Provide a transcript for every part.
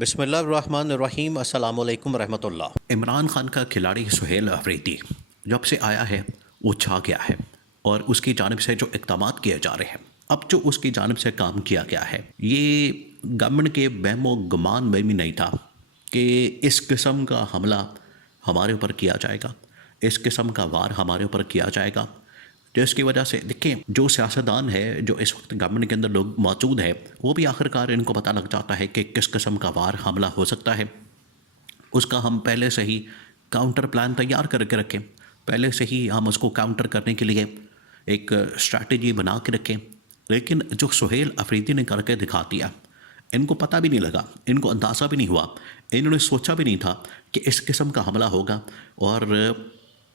بسم اللہ الرحمن الرحیم، السلام علیکم ورحمۃ اللہ۔ عمران خان کا کھلاڑی سہیل افریدی جب سے آیا ہے وہ چھا گیا ہے، اور اس کی جانب سے جو اقدامات کیے جا رہے ہیں، اب جو اس کی جانب سے کام کیا گیا ہے، یہ گورنمنٹ کے وہم و گمان میں بھی نہیں تھا کہ اس قسم کا حملہ ہمارے اوپر کیا جائے گا، اس قسم کا وار ہمارے اوپر کیا جائے گا، جس کی وجہ سے دیکھیں جو سیاستدان ہے، جو اس وقت گورنمنٹ کے اندر لوگ موجود ہیں، وہ بھی آخرکار ان کو پتہ لگ جاتا ہے کہ کس قسم کا وار حملہ ہو سکتا ہے۔ اس کا ہم پہلے سے ہی کاؤنٹر پلان تیار کر کے رکھیں، پہلے سے ہی ہم اس کو کاؤنٹر کرنے کے لیے ایک اسٹریٹجی بنا کے رکھیں۔ لیکن جو سہیل افریدی نے کر کے دکھا دیا، ان کو پتہ بھی نہیں لگا، ان کو اندازہ بھی نہیں ہوا، انہوں نے سوچا بھی نہیں تھا کہ اس قسم کا حملہ ہوگا، اور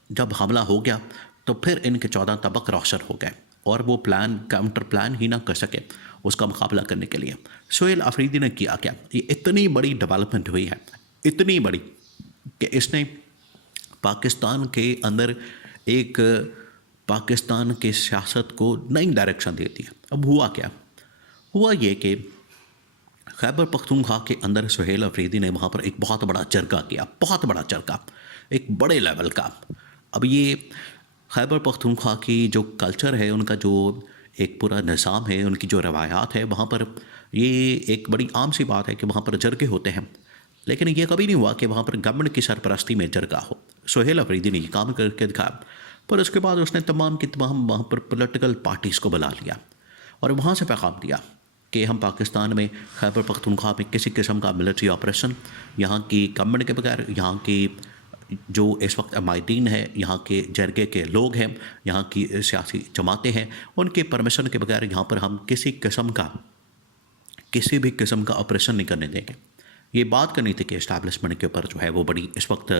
جب حملہ ہو گیا تو پھر ان کے 14 طبق روشن ہو گئے، اور وہ پلان کاؤنٹر پلان ہی نہ کر سکے اس کا مقابلہ کرنے کے لیے۔ سہیل افریدی نے کیا کیا، یہ اتنی بڑی ڈیولپمنٹ ہوئی ہے، اتنی بڑی، کہ اس نے پاکستان کے اندر ایک پاکستان کے سیاست کو نئی ڈائریکشن دے دی۔ اب ہوا کیا؟ ہوا یہ کہ خیبر پختونخوا کے اندر سہیل افریدی نے وہاں پر ایک بہت بڑا جرگہ کیا، بہت بڑا جرگہ، ایک بڑے لیول کا۔ اب یہ خیبر پختونخوا کی جو کلچر ہے، ان کا جو ایک پورا نظام ہے، ان کی جو روایات ہے، وہاں پر یہ ایک بڑی عام سی بات ہے کہ وہاں پر جرگے ہوتے ہیں، لیکن یہ کبھی نہیں ہوا کہ وہاں پر گورنمنٹ کی سرپرستی میں جرگہ ہو۔ سہیل افریدی نے یہ کام کر کے دکھایا، پر اس کے بعد اس نے تمام کی تمام وہاں پر پولیٹیکل پارٹیز کو بلا لیا، اور وہاں سے پیغام دیا کہ ہم پاکستان میں خیبر پختونخوا میں کسی قسم کا ملٹری آپریشن یہاں کی گورنمنٹ کے بغیر، یہاں کی جو اس وقت مائدین ہے، یہاں کے جرگے کے لوگ ہیں، یہاں کی سیاسی جماعتیں ہیں، ان کے پرمیشن کے بغیر یہاں پر ہم کسی بھی قسم کا آپریشن نہیں کرنے دیں گے۔ یہ بات کرنی تھی کہ اسٹیبلشمنٹ کے اوپر جو ہے وہ بڑی اس وقت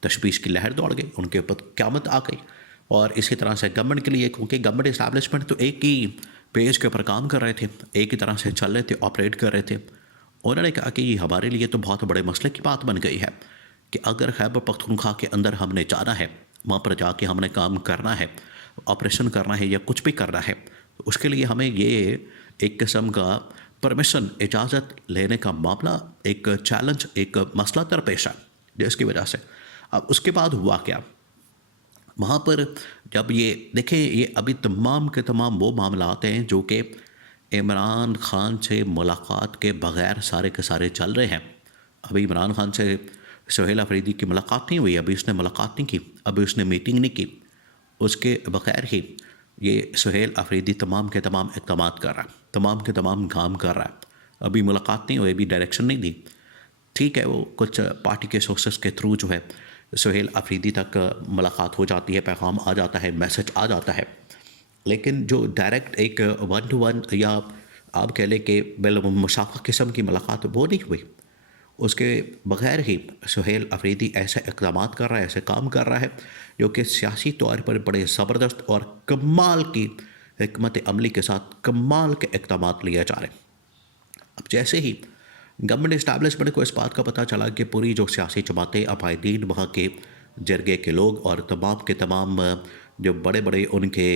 تشویش کی لہر دوڑ گئی، ان کے اوپر قیامت آ گئی، اور اسی طرح سے گورنمنٹ کے لیے، کیونکہ گورنمنٹ اسٹیبلشمنٹ تو ایک ہی پیج کے اوپر کام کر رہے تھے، ایک ہی طرح سے چل رہے تھے، آپریٹ کر رہے تھے۔ انہوں نے کہا کہ یہ ہمارے لیے تو بہت بڑے مسئلے کی بات بن گئی ہے کہ اگر خیبر پختونخوا کے اندر ہم نے جانا ہے، وہاں پر جا کے ہم نے کام کرنا ہے، آپریشن کرنا ہے یا کچھ بھی کرنا ہے، اس کے لیے ہمیں یہ ایک قسم کا پرمیشن، اجازت لینے کا معاملہ، ایک چیلنج، ایک مسئلہ درپیش ہے، جس کی وجہ سے اب اس کے بعد ہوا کیا؟ وہاں پر جب یہ دیکھیں، یہ ابھی تمام کے تمام وہ معاملات ہیں جو کہ عمران خان سے ملاقات کے بغیر سارے کے سارے چل رہے ہیں۔ ابھی عمران خان سے سہیل افریدی کی ملاقات نہیں ہوئی، ابھی اس نے ملاقات نہیں کی، ابھی اس نے میٹنگ نہیں کی، اس کے بغیر ہی یہ سہیل افریدی تمام کے تمام اقدامات کر رہا ہے، تمام کے تمام کام کر رہا ہے۔ ابھی ملاقات نہیں ہوئی، ابھی ڈائریکشن نہیں دی، ٹھیک ہے، وہ کچھ پارٹی کے سورسز کے تھرو جو ہے سہیل افریدی تک ملاقات ہو جاتی ہے، پیغام آ جاتا ہے، میسج آ جاتا ہے، لیکن جو ڈائریکٹ ایک 1 to 1 یا آپ کہہ لیں کہ بالمشافہ قسم کی ملاقات، وہ نہیں ہوئی۔ اس کے بغیر ہی سہیل افریدی ایسے اقدامات کر رہا ہے، ایسے کام کر رہا ہے جو کہ سیاسی طور پر بڑے زبردست اور کمال کی حکمت عملی کے ساتھ کمال کے اقدامات لیے جا رہے ہیں۔ اب جیسے ہی گورنمنٹ اسٹیبلشمنٹ کو اس بات کا پتہ چلا کہ پوری جو سیاسی جماعتیں، عقائدین، وہاں کے جرگے کے لوگ اور تمام کے تمام جو بڑے بڑے ان کے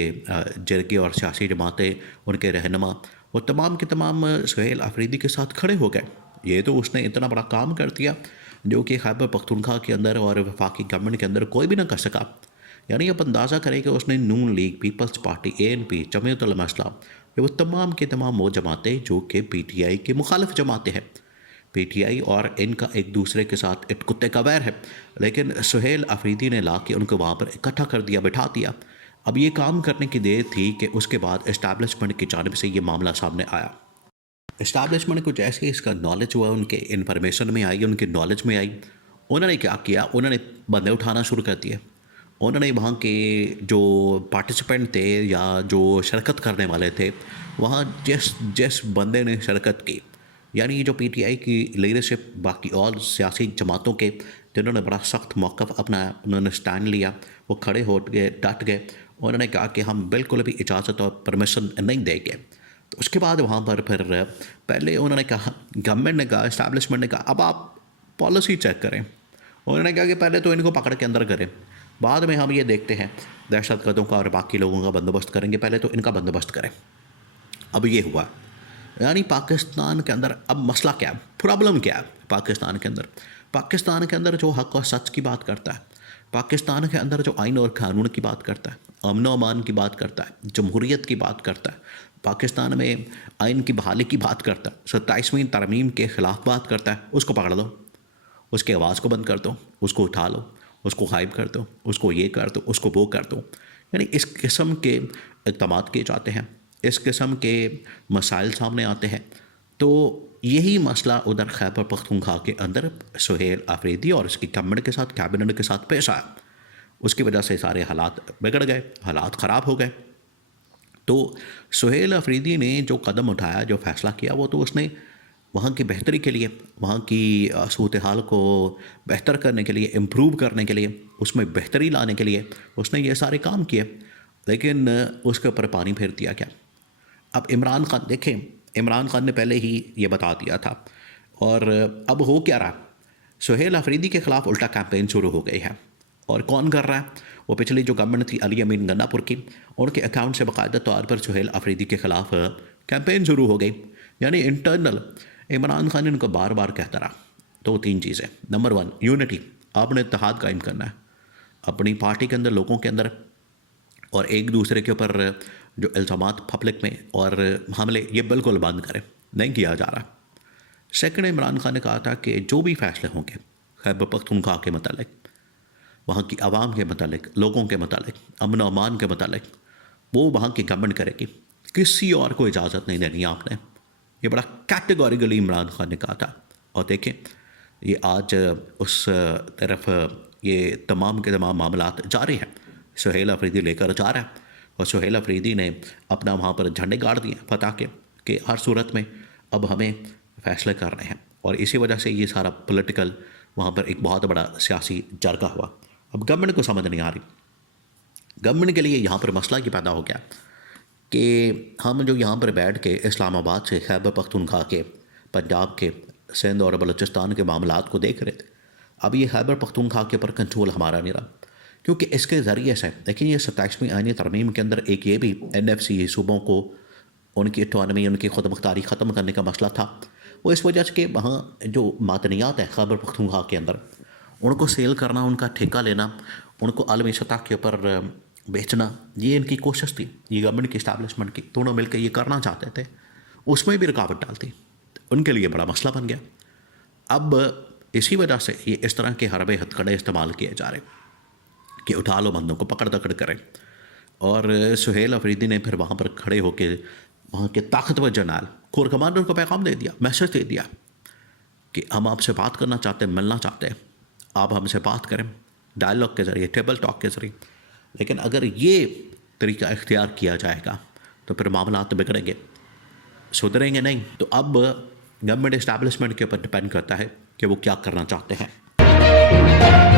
جرگے اور سیاسی جماعتیں، ان کے رہنما، وہ تمام کے تمام سہیل افریدی کے ساتھ کھڑے ہو گئے۔ یہ تو اس نے اتنا بڑا کام کر دیا جو کہ خیبر پختونخوا کے اندر اور وفاقی گورنمنٹ کے اندر کوئی بھی نہ کر سکا۔ یعنی آپ اندازہ کریں کہ اس نے نون لیگ، پیپلز پارٹی، ANP، جمعیت علماء اسلام، یہ وہ تمام کے تمام وہ جماعتیں جو کہ PTI کی مخالف جماعتیں ہیں، PTI اور ان کا ایک دوسرے کے ساتھ ایک کتے کا ویر ہے، لیکن سہیل افریدی نے لا کے ان کو وہاں پر اکٹھا کر دیا، بٹھا دیا۔ اب یہ کام کرنے کی دیر تھی کہ اس کے بعد اسٹیبلشمنٹ کی جانب سے یہ معاملہ سامنے آیا۔ اسٹیبلشمنٹ کو جیسے اس کا نالج ہوا، ان کے انفارمیشن میں آئی، ان کے نالج میں آئی، انہوں نے کیا کیا؟ انہوں نے بندے اٹھانا شروع کر دیے۔ انہوں نے وہاں کے جو پارٹیسپینٹ تھے یا جو شرکت کرنے والے تھے، وہاں جس بندے نے شرکت کی، یعنی جو PTI کی لیڈرشپ، باقی اور سیاسی جماعتوں کے جنہوں نے بڑا سخت موقف اپنایا، انہوں نے سٹینڈ لیا، وہ کھڑے ہو گئے، ڈٹ گئے، انہوں نے کہا کہ ہم بالکل بھی اجازت اور پرمیشن نہیں دیں گے۔ تو اس کے بعد وہاں پر پھر پہلے انہوں نے کہا، گورنمنٹ نے کہا، اسٹیبلشمنٹ نے کہا اب آپ پالیسی چیک کریں۔ انہوں نے کہا کہ پہلے تو ان کو پکڑ کے اندر کریں، بعد میں ہم یہ دیکھتے ہیں دہشت گردوں کا اور باقی لوگوں کا بندوبست کریں گے، پہلے تو ان کا بندوبست کریں۔ اب یہ ہوا یعنی پاکستان کے اندر اب مسئلہ کیا ہے، پرابلم کیا ہے پاکستان کے اندر؟ پاکستان کے اندر جو حق اور سچ کی بات کرتا ہے، پاکستان کے اندر جو آئین اور قانون کی بات کرتا ہے، امن و امان کی بات کرتا ہے، جمہوریت کی بات کرتا ہے، پاکستان میں آئین کی بحالی کی بات کرتا ہے، 27ویں ترمیم کے خلاف بات کرتا ہے، اس کو پکڑ لو، اس کی آواز کو بند کر دو، اس کو اٹھا لو، اس کو غائب کر دو، اس کو یہ کر دو، اس کو وہ کر دو. یعنی اس قسم کے اقدامات کیے جاتے ہیں، اس قسم کے مسائل سامنے آتے ہیں. تو یہی مسئلہ ادھر خیبر پختونخوا کے اندر سہیل آفریدی اور اس کی گورنمنٹ کے ساتھ، کیبنٹ کے ساتھ پیش آیا. اس کی وجہ سے سارے حالات بگڑ گئے، حالات خراب ہو گئے. تو سہیل آفریدی نے جو قدم اٹھایا، جو فیصلہ کیا، وہ تو اس نے وہاں کی بہتری کے لیے، وہاں کی صورتحال کو بہتر کرنے کے لیے، امپروو کرنے کے لیے، اس میں بہتری لانے کے لیے اس نے یہ سارے کام کیے. لیکن اس کے اوپر پانی پھیر دیا گیا. اب عمران خان دیکھیں، عمران خان نے پہلے ہی یہ بتا دیا تھا، اور اب ہو کیا رہا؟ سہیل آفریدی کے خلاف الٹا کیمپین شروع ہو گئی ہے. اور کون کر رہا ہے؟ وہ پچھلی جو گورنمنٹ تھی علی امین گنہ پور کی، ان کے اکاؤنٹ سے باقاعدہ طور پر سہیل آفریدی کے خلاف کیمپین شروع ہو گئی. یعنی انٹرنل عمران خان ان کو بار بار کہتا رہا 2-3 چیزیں. نمبر 1 یونٹی، آپ نے اتحاد قائم کرنا ہے اپنی پارٹی کے اندر، لوگوں کے اندر، اور ایک دوسرے کے اوپر جو الزامات پبلک میں اور حملے، یہ بالکل بند کریں، نہیں کیا جا رہا. سیکنڈ، عمران خان نے کہا تھا کہ جو بھی فیصلے ہوں گے خیبر پختونخوا کے متعلق، وہاں کی عوام کے متعلق، لوگوں کے متعلق، امن و امان کے متعلق، وہ وہاں کی گورنمنٹ کرے گی، کسی اور کو اجازت نہیں دینی آپ نے. یہ بڑا کیٹیگوریکلی عمران خان نے کہا تھا. اور دیکھیں یہ آج اس طرف یہ تمام کے تمام معاملات جاری ہیں. سہیل آفریدی لے کر جا رہا ہے، اور سہیل آفریدی نے اپنا وہاں پر جھنڈے گاڑ دیے فتح کے کہ ہر صورت میں اب ہمیں فیصلے کر رہے ہیں. اور اسی وجہ سے یہ سارا پولیٹیکل وہاں پر ایک بہت بڑا سیاسی جرگہ ہوا. اب گورنمنٹ کو سمجھ نہیں آ رہی. گورنمنٹ کے لیے یہاں پر مسئلہ یہ پیدا ہو گیا کہ ہم جو یہاں پر بیٹھ کے اسلام آباد سے خیبر پختونخوا کے، پنجاب کے، سندھ اور بلوچستان کے معاملات کو دیکھ رہے تھے. اب یہ خیبر پختونخوا کے اوپر کنٹرول ہمارا نہیں رہا، کیونکہ اس کے ذریعے سے دیکھیں یہ 27ویں آئینی ترمیم کے اندر ایک یہ بھی NFC صوبوں کو ان کی اٹانومی، ان کی خود مختاری ختم کرنے کا مسئلہ تھا. وہ اس وجہ سے کہ وہاں جو معدنیات ہیں خیبر پختونخوا کے اندر، ان کو سیل کرنا، ان کا ٹھیکہ لینا، ان کو عالمی سطح کے اوپر بیچنا، یہ ان کی کوشش تھی. یہ گورنمنٹ کی اسٹیبلشمنٹ کی دونوں مل کے یہ کرنا چاہتے تھے. اس میں بھی رکاوٹ ڈالتی، ان کے لیے بڑا مسئلہ بن گیا. اب اسی وجہ سے یہ اس طرح کے حربے ہتھکڑے استعمال کیے جا رہے کہ اٹھا لو بندوں کو، پکڑ دکڑ کریں. اور سہیل آفریدی نے پھر وہاں پر کھڑے ہو کے وہاں کے طاقتور جنرل کور کمانڈر کو پیغام دے دیا، میسج دے دیا کہ ہم آپ سے بات کرنا چاہتے ہیں، ملنا چاہتے ہیں، آپ ہم سے بات کریں ڈائلاگ کے ذریعے، ٹیبل ٹاک کے ذریعے. لیکن اگر یہ طریقہ اختیار کیا جائے گا تو پھر معاملات بگڑیں گے، سدھریں گے نہیں. تو اب گورنمنٹ اسٹیبلشمنٹ کے اوپر ڈپینڈ کرتا ہے کہ وہ کیا کرنا چاہتے ہیں.